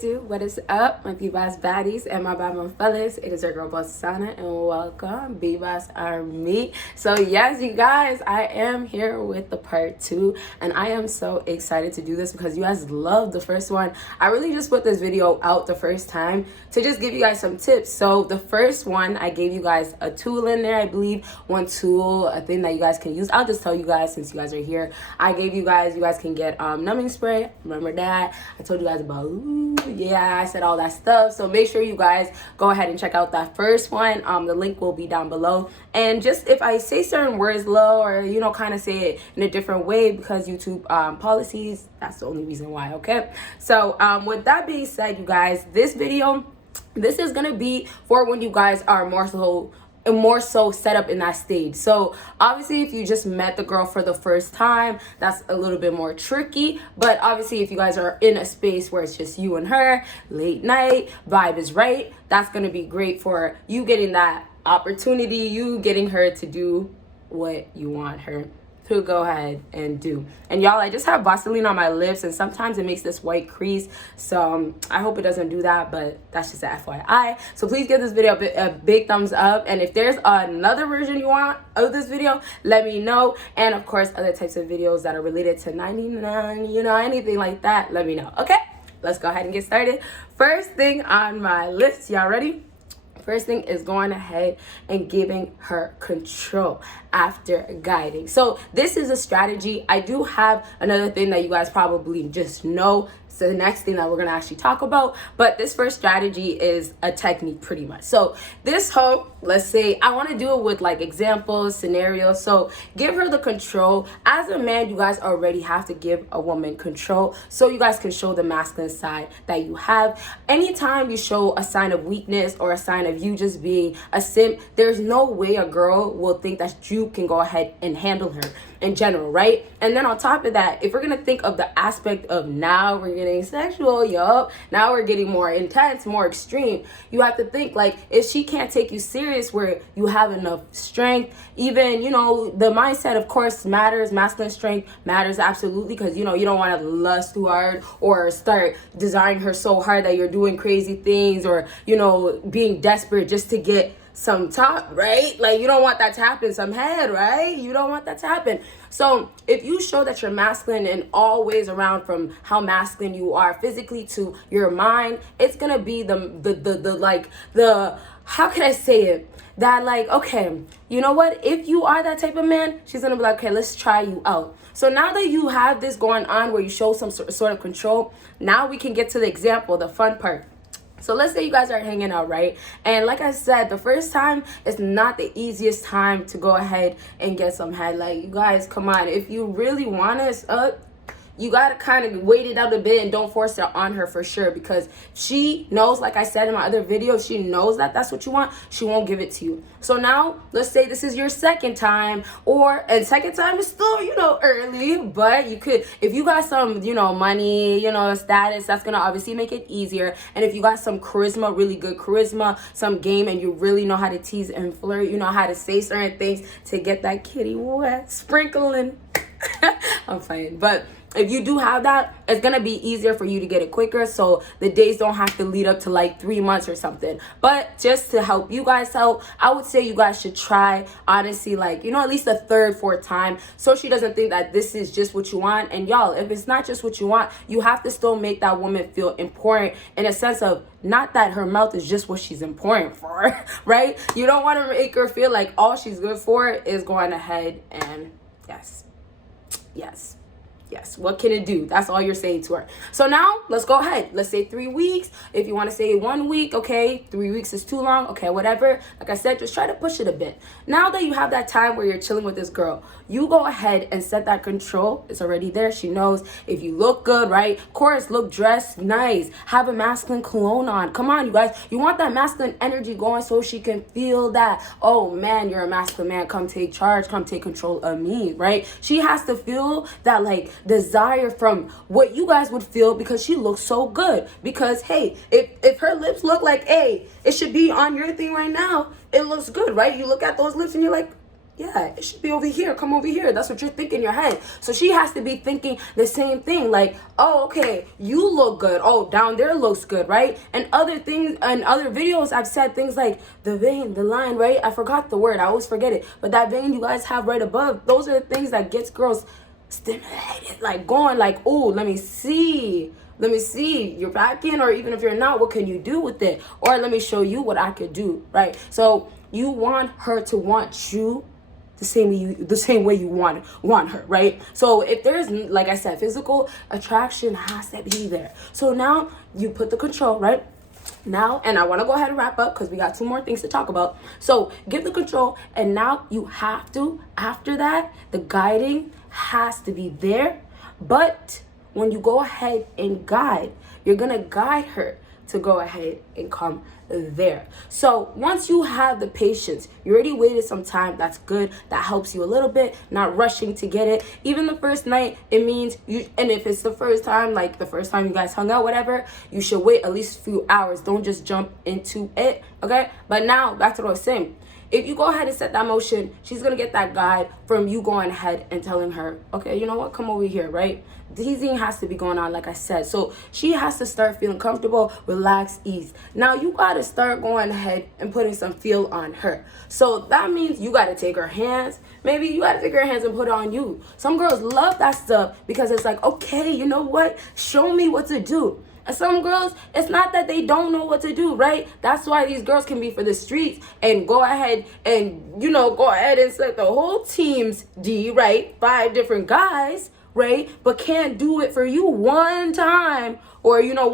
do? What is up, my BBossBaddies and my bad fellas? It is your girl Bosana, and welcome BBossArmy. So yes, you guys, I am here with the part 2, and I am so excited to do this because you guys loved the first one. I really just put this video out the first time to just give you guys some tips. So the first one, I gave you guys a tool in there, I believe, one tool, a thing that you guys can use. I'll just tell you guys since you guys are here. I gave you guys can get numbing spray. Remember that? I told you guys about, yeah, I said all that stuff. So make sure you guys go ahead and check out that first one. The link will be down below. And just if I say certain words low, or kind of say it in a different way because YouTube policies, that's the only reason why. Okay, so with that being said, you guys, this is gonna be for when you guys are more so set up in that stage. So obviously if you just met the girl for the first time, that's a little bit more tricky. But obviously if you guys are in a space where it's just you and her, late night, vibe is right, that's gonna be great for you getting that opportunity, you getting her to do what you want her to go ahead and do. And y'all, I just have Vaseline on my lips, and sometimes it makes this white crease, so I hope it doesn't do that, but that's just a FYI. So please give this video a big thumbs up, and if there's another version you want of this video, let me know. And of course, other types of videos that are related to 99, anything like that, let me know. Okay, let's go ahead and get started. First thing on my list, y'all ready? First thing is going ahead and giving her control after guiding. So this is a strategy. I do have another thing that you guys probably just know. So the next thing that we're gonna actually talk about, but this first strategy is a technique pretty much. So this hoe, let's say I want to do it with like examples, scenarios. So give her the control. As a man, you guys already have to give a woman control so you guys can show the masculine side that you have. Anytime you show a sign of weakness or a sign of you just being a simp, there's no way a girl will think that you can go ahead and handle her in general, right? And then on top of that, if we're gonna think of the aspect of now we're getting sexual, now we're getting more intense, more extreme, you have to think like, if she can't take you serious where you have enough strength, even the mindset of course matters, masculine strength matters absolutely, because you don't want to lust too hard or start desiring her so hard that you're doing crazy things, or being desperate just to get some top, right? Like, you don't want that to happen. Some head, right? You don't want that to happen. So if you show that you're masculine in all ways around, from how masculine you are physically to your mind, it's gonna be the how can I say it, that like, okay, you know what, if you are that type of man, she's gonna be like, okay, let's try you out. So now that you have this going on where you show some sort of control, now we can get to the example, the fun part. So let's say you guys are hanging out, right? And like I said, the first time is not the easiest time to go ahead and get some head. Like, you guys, come on. If you really want us up, you got to kind of wait it out a bit and don't force it on her for sure, because she knows, like I said in my other video, she knows that that's what you want. She won't give it to you. So now let's say this is your second time, and second time is still, early, but you could, if you got some, money, status, that's going to obviously make it easier. And if you got some charisma, really good charisma, some game, and you really know how to tease and flirt, you know how to say certain things to get that kitty wet, sprinkling. I'm playing, but if you do have that, it's gonna be easier for you to get it quicker, so the days don't have to lead up to like 3 months or something. But just to help you guys out, I would say you guys should try, honestly, like, at least a third, fourth time, so she doesn't think that this is just what you want. And y'all, if it's not just what you want, you have to still make that woman feel important, in a sense of not that her mouth is just what she's important for, right? You don't want to make her feel like all she's good for is going ahead and yes, what can it do? That's all you're saying to her. So now let's go ahead. Let's say 3 weeks. If you want to say 1 week, okay, 3 weeks is too long, okay, whatever. Like I said, just try to push it a bit. Now that you have that time where you're chilling with this girl, you go ahead and set that control. It's already there. She knows if you look good, right? Of course, look dressed nice. Have a masculine cologne on. Come on, you guys. You want that masculine energy going so she can feel that, oh man, you're a masculine man. Come take charge. Come take control of me, right? She has to feel that like desire from what you guys would feel, because she looks so good. Because hey, if her lips look like, hey, it should be on your thing right now, it looks good, right? You look at those lips and you're like, Yeah, it should be over here. Come over here. That's what you're thinking in your head. So she has to be thinking the same thing. Like, oh, okay, you look good. Oh, down there looks good, right? And other things, and other videos, I've said things like the vein, the line, right? I forgot the word. I always forget it. But that vein you guys have right above, those are the things that gets girls stimulated. Like going like, oh, let me see. Let me see, you're backing, or even if you're not, what can you do with it? Or let me show you what I could do, right? So you want her to want you the same way you want her, right? So if there's, like I said, physical attraction has to be there. So now you put the control, right? Now, and I want to go ahead and wrap up because we got 2 more things to talk about. So give the control, and now you have to, after that, the guiding has to be there. But when you go ahead and guide, you're gonna guide her to go ahead and come there. So once you have the patience, you already waited some time, that's good. That helps you a little bit, not rushing to get it. Even the first night, it means you, and if it's the first time, like the first time you guys hung out, whatever, you should wait at least a few hours. Don't just jump into it, okay? But now, back to what I was saying. If you go ahead and set that motion, she's going to get that guide from you going ahead and telling her, okay, you know what, come over here, right? Teasing has to be going on, like I said. So she has to start feeling comfortable, relax, ease. Now you got to start going ahead and putting some feel on her. So that means you got to take her hands. Maybe you got to take her hands and put it on you. Some girls love that stuff because it's like, okay, you know what? Show me what to do. And some girls, it's not that they don't know what to do, right? That's why these girls can be for the streets and go ahead and, you know, go ahead and set the whole team's D, right? 5 different guys, right? But can't do it for you one time, or, you know,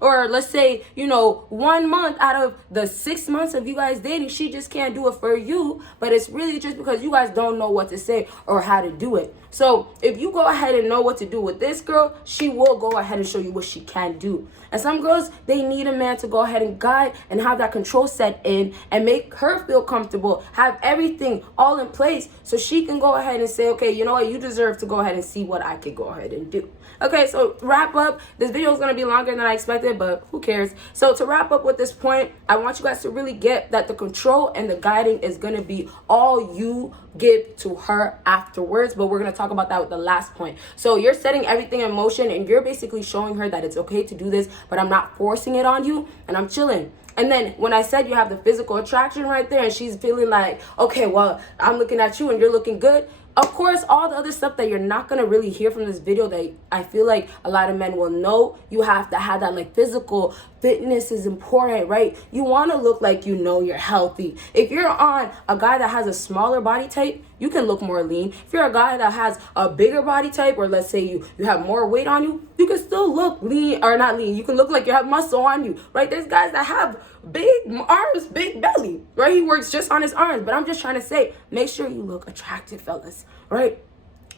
let's say, you know, 1 month out of the 6 months of you guys dating, she just can't do it for you. But it's really just because you guys don't know what to say or how to do it. So if you go ahead and know what to do with this girl, she will go ahead and show you what she can do. And some girls, they need a man to go ahead and guide and have that control set in and make her feel comfortable, have everything all in place so she can go ahead and say, okay, you know what, you deserve to go ahead and see what I could go ahead and do. Okay, so wrap up. This video is going to be longer than I expected, but who cares? So to wrap up with this point, I want you guys to really get that the control and the guiding is going to be all you give to her afterwards, but we're going to talk about that with the last point. So you're setting everything in motion and you're basically showing her that it's okay to do this, but I'm not forcing it on you and I'm chilling. And then when I said you have the physical attraction right there and she's feeling like, okay, well, I'm looking at you and you're looking good. Of course, all the other stuff that you're not going to really hear from this video that I feel like a lot of men will know, you have to have that, like, physical fitness is important, right? You want to look like you know you're healthy. If you're on a guy that has a smaller body type, you can look more lean. If you're a guy that has a bigger body type, or let's say you have more weight on you, you can still look lean, or not lean. You can look like you have muscle on you, right? There's guys that have big arms, big belly, right? He works just on his arms. But I'm just trying to say, make sure you look attractive, fellas, right?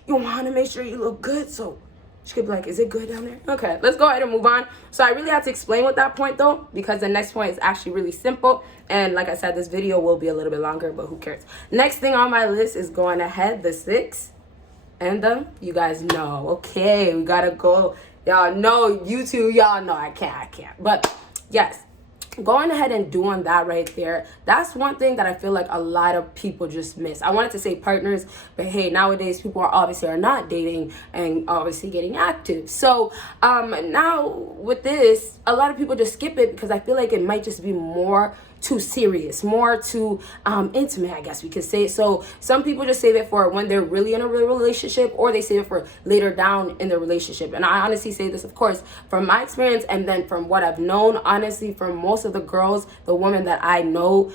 You want to make sure you look good. So she could be like, is it good down there? Okay, let's go ahead and move on. So I really had to explain with that point though, because the next point is actually really simple. And like I said, this video will be a little bit longer, but who cares? Next thing on my list is going ahead, the 6 and the, you guys know, okay, we gotta go. Y'all know, you two, y'all know I can't. But yes, going ahead and doing that right there, that's one thing that I feel like a lot of people just miss. I wanted to say partners, but hey, nowadays people are not dating and obviously getting active. So now with this, a lot of people just skip it because I feel like it might just be more too serious, more too intimate, I guess we could say. So some people just save it for when they're really in a real relationship, or they save it for later down in the relationship. And I honestly say this, of course, from my experience, and then from what I've known, honestly, from most of the girls, the women that I know,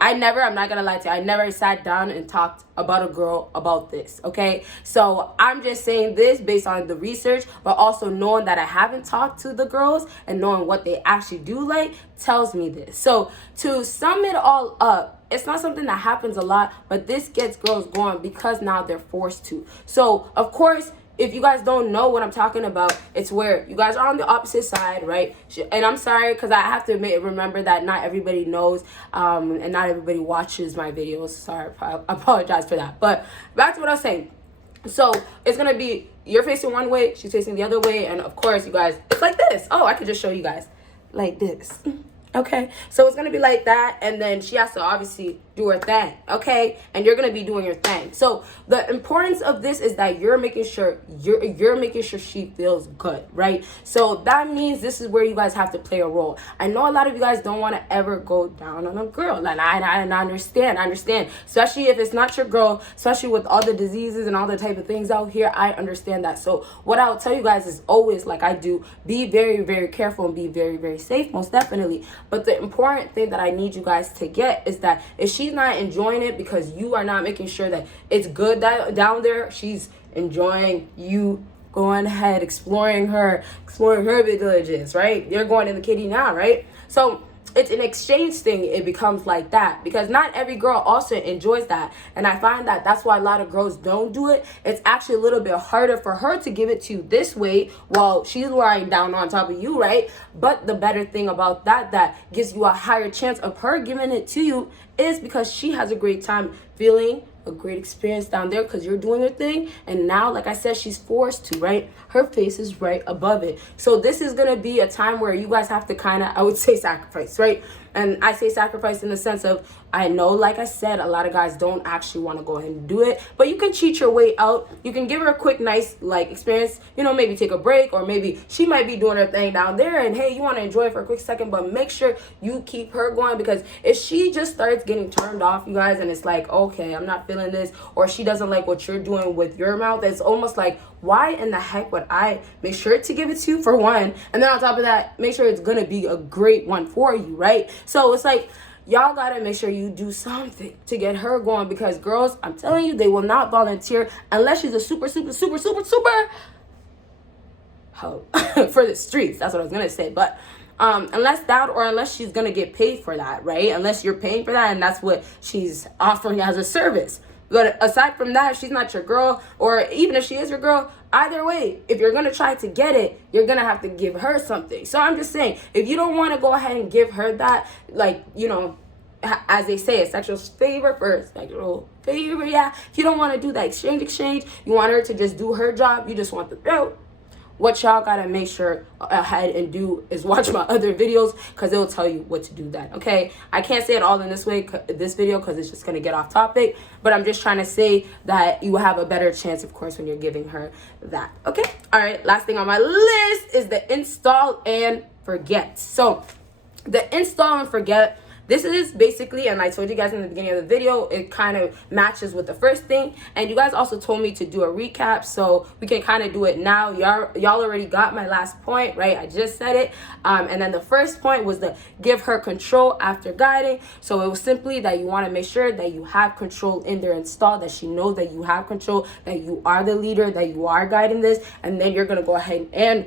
I'm not gonna lie to you, I never sat down and talked about a girl about this, okay? So I'm just saying this based on the research, but also knowing that I haven't talked to the girls and knowing what they actually do like tells me this. So to sum it all up, it's not something that happens a lot, but this gets girls going because now they're forced to. So of course, if you guys don't know what I'm talking about, it's where you guys are on the opposite side, right? And I'm sorry, because I have to remember that not everybody knows and not everybody watches my videos. Sorry, I apologize for that. But back to what I was saying. So it's going to be, you're facing one way, she's facing the other way. And of course, you guys, it's like this. Oh, I could just show you guys like this. Okay, so it's gonna be like that, and then she has to obviously do her thing, okay? And you're gonna be doing your thing. So the importance of this is that you're making sure you're making sure she feels good, right? So that means this is where you guys have to play a role. I know a lot of you guys don't want to ever go down on a girl, and I understand, especially if it's not your girl, especially with all the diseases and all the type of things out here. I understand that. So what I'll tell you guys is always, like I do, be very, very careful and be very, very safe, most definitely. But the important thing that I need you guys to get is that if she's not enjoying it because you are not making sure that it's good down there, she's enjoying you going ahead, exploring her villages, right? You're going to the kitty now, right? So it's an exchange thing. It becomes like that because not every girl also enjoys that, and I find that that's why a lot of girls don't do it. It's actually a little bit harder for her to give it to you this way while she's lying down on top of you, right? But the better thing about that gives you a higher chance of her giving it to you is because she has a great time feeling a great experience down there because you're doing your thing. And now, like I said, she's forced to, right? Her face is right above it. So this is going to be a time where you guys have to kind of, I would say, sacrifice, right? And I say sacrifice in the sense of, I know, like I said, a lot of guys don't actually want to go ahead and do it, but you can cheat your way out. You can give her a quick, nice, like, experience, you know, maybe take a break, or maybe she might be doing her thing down there, and hey, you want to enjoy it for a quick second, but make sure you keep her going, because if she just starts getting turned off, you guys, and it's like, okay, I'm not feeling this, or she doesn't like what you're doing with your mouth, it's almost like, why in the heck would I make sure to give it to you, for one, and then on top of that, make sure it's gonna be a great one for you, right? So it's like, y'all gotta make sure you do something to get her going, because girls, I'm telling you, they will not volunteer unless she's a super hoe for the streets. That's what I was gonna say. But unless that, or unless she's gonna get paid for that, right? Unless you're paying for that and that's what she's offering as a service. But aside from that, if she's not your girl, or even if she is your girl, either way, if you're going to try to get it, you're going to have to give her something. So I'm just saying, if you don't want to go ahead and give her that, like, you know, as they say, a sexual favor first, sexual favor, yeah. If you don't want to do that exchange, you want her to just do her job, you just want the throat. What y'all gotta make sure ahead and do is watch my other videos, because it'll tell you what to do then, okay? I can't say it all in this video because it's just gonna get off topic, but I'm just trying to say that you have a better chance, of course, when you're giving her that, okay? All right, last thing on my list is the install and forget. So the install and forget, this is basically, and I told you guys in the beginning of the video, it kind of matches with the first thing. And you guys also told me to do a recap, so we can kind of do it now. Y'all already got my last point, right? I just said it. And then the first point was the give her control after guiding. So it was simply that you want to make sure that you have control in their install, that she knows that you have control, that you are the leader, that you are guiding this. And then you're going to go ahead and,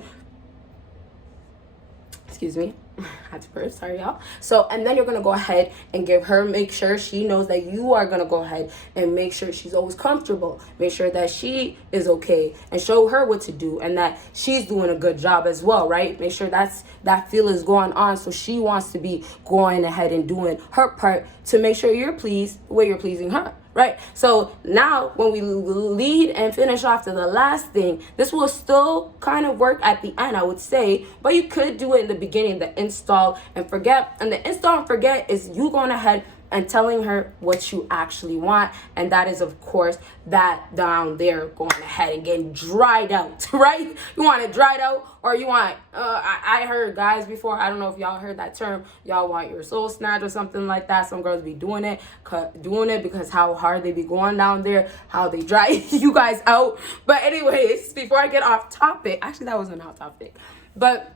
excuse me, I had to burp, sorry y'all. So, and then you're gonna go ahead and give her, make sure she knows that you are gonna go ahead and make sure she's always comfortable, make sure that she is okay, and show her what to do, and that she's doing a good job as well, right? Make sure that feel is going on, so she wants to be going ahead and doing her part to make sure you're pleased the way you're pleasing her. Right? So now when we lead and finish off to the last thing, this will still kind of work at the end, I would say, but you could do it in the beginning, the install and forget. And the install and forget is you going ahead and telling her what you actually want, and that is, of course, that down there going ahead and getting dried out, right? You want it dried out, or you want, I heard guys before, I don't know if y'all heard that term, y'all want your soul snatched or something like that. Some girls be doing it because how hard they be going down there, how they dry you guys out. But anyways, before I get off topic, actually that wasn't off topic, but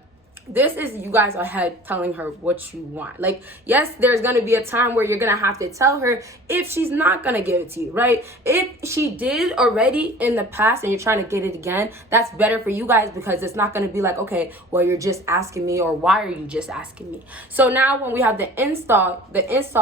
this is you guys ahead telling her what you want. Like, yes, there's going to be a time where you're going to have to tell her if she's not going to give it to you, right? If she did already in the past and you're trying to get it again, that's better for you guys, because it's not going to be like, okay, well, you're just asking me, or why are you just asking me? So now when we have the install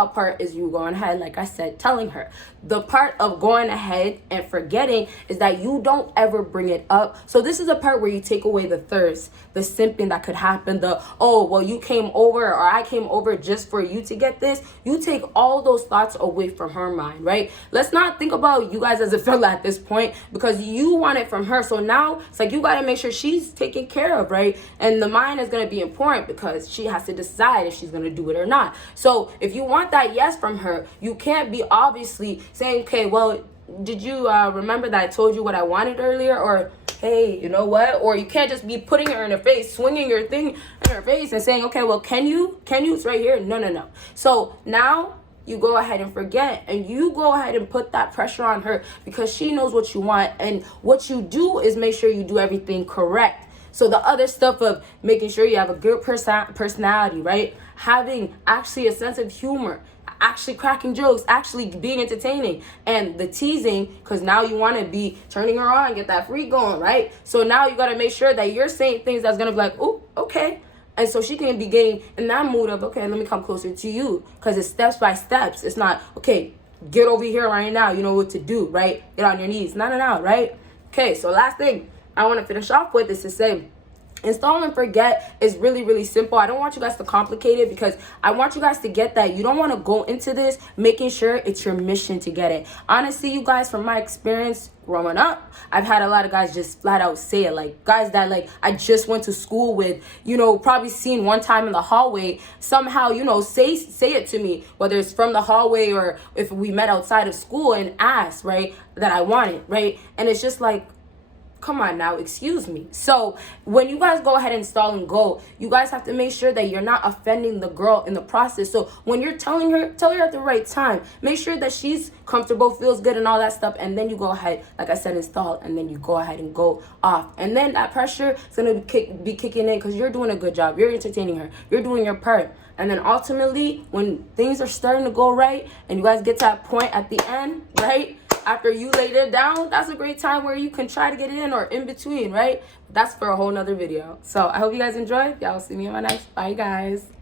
part is you going ahead, like I said, telling her. The part of going ahead and forgetting is that you don't ever bring it up. So this is a part where you take away the thirst, the simping that could happen happen, the, oh, well, you came over or I came over just for you to get this. You take all those thoughts away from her mind, right? Let's not think about you guys as a fella at this point, because you want it from her. So now it's like you got to make sure she's taken care of, right? And the mind is going to be important because she has to decide if she's going to do it or not. So if you want that yes from her, you can't be obviously saying, okay, well, did you remember that I told you what I wanted earlier? Or, hey, you know what? Or you can't just be putting her in her face, swinging your thing in her face and saying, okay, well, can you? It's right here. No. So now you go ahead and forget, and you go ahead and put that pressure on her because she knows what you want. And what you do is make sure you do everything correct. So the other stuff of making sure you have a good personality, right? Having actually a sense of humor, actually cracking jokes, actually being entertaining, and the teasing, because now you want to be turning her on, get that freak going, right? So now you got to make sure that you're saying things that's going to be like, oh, okay. And so she can be getting in that mood of, okay, let me come closer to you, because it's steps by steps. It's not, okay, get over here right now. You know what to do, right? Get on your knees. No, right? Okay, so last thing I want to finish off with is to say, install and forget is really, really simple. I don't want you guys to complicate it, because I want you guys to get that you don't want to go into this making sure it's your mission to get it. Honestly, you guys, from my experience growing up, I've had a lot of guys just flat out say it. Like guys that like I just went to school with, you know, probably seen one time in the hallway, somehow, you know, say it to me, whether it's from the hallway or if we met outside of school, and ask, right, that I want it, right? And it's just like, come on now, excuse me. So when you guys go ahead and install and go, you guys have to make sure that you're not offending the girl in the process. So when you're telling her, tell her at the right time. Make sure that she's comfortable, feels good, and all that stuff. And then you go ahead, like I said, install, and then you go ahead and go off. And then that pressure is going to be kicking in because you're doing a good job. You're entertaining her. You're doing your part. And then ultimately, when things are starting to go right and you guys get to that point at the end, right, after you laid it down, that's a great time where you can try to get it in, or in between, right? That's for a whole nother video. So I hope you guys enjoyed. Y'all see me in my next. Bye, guys.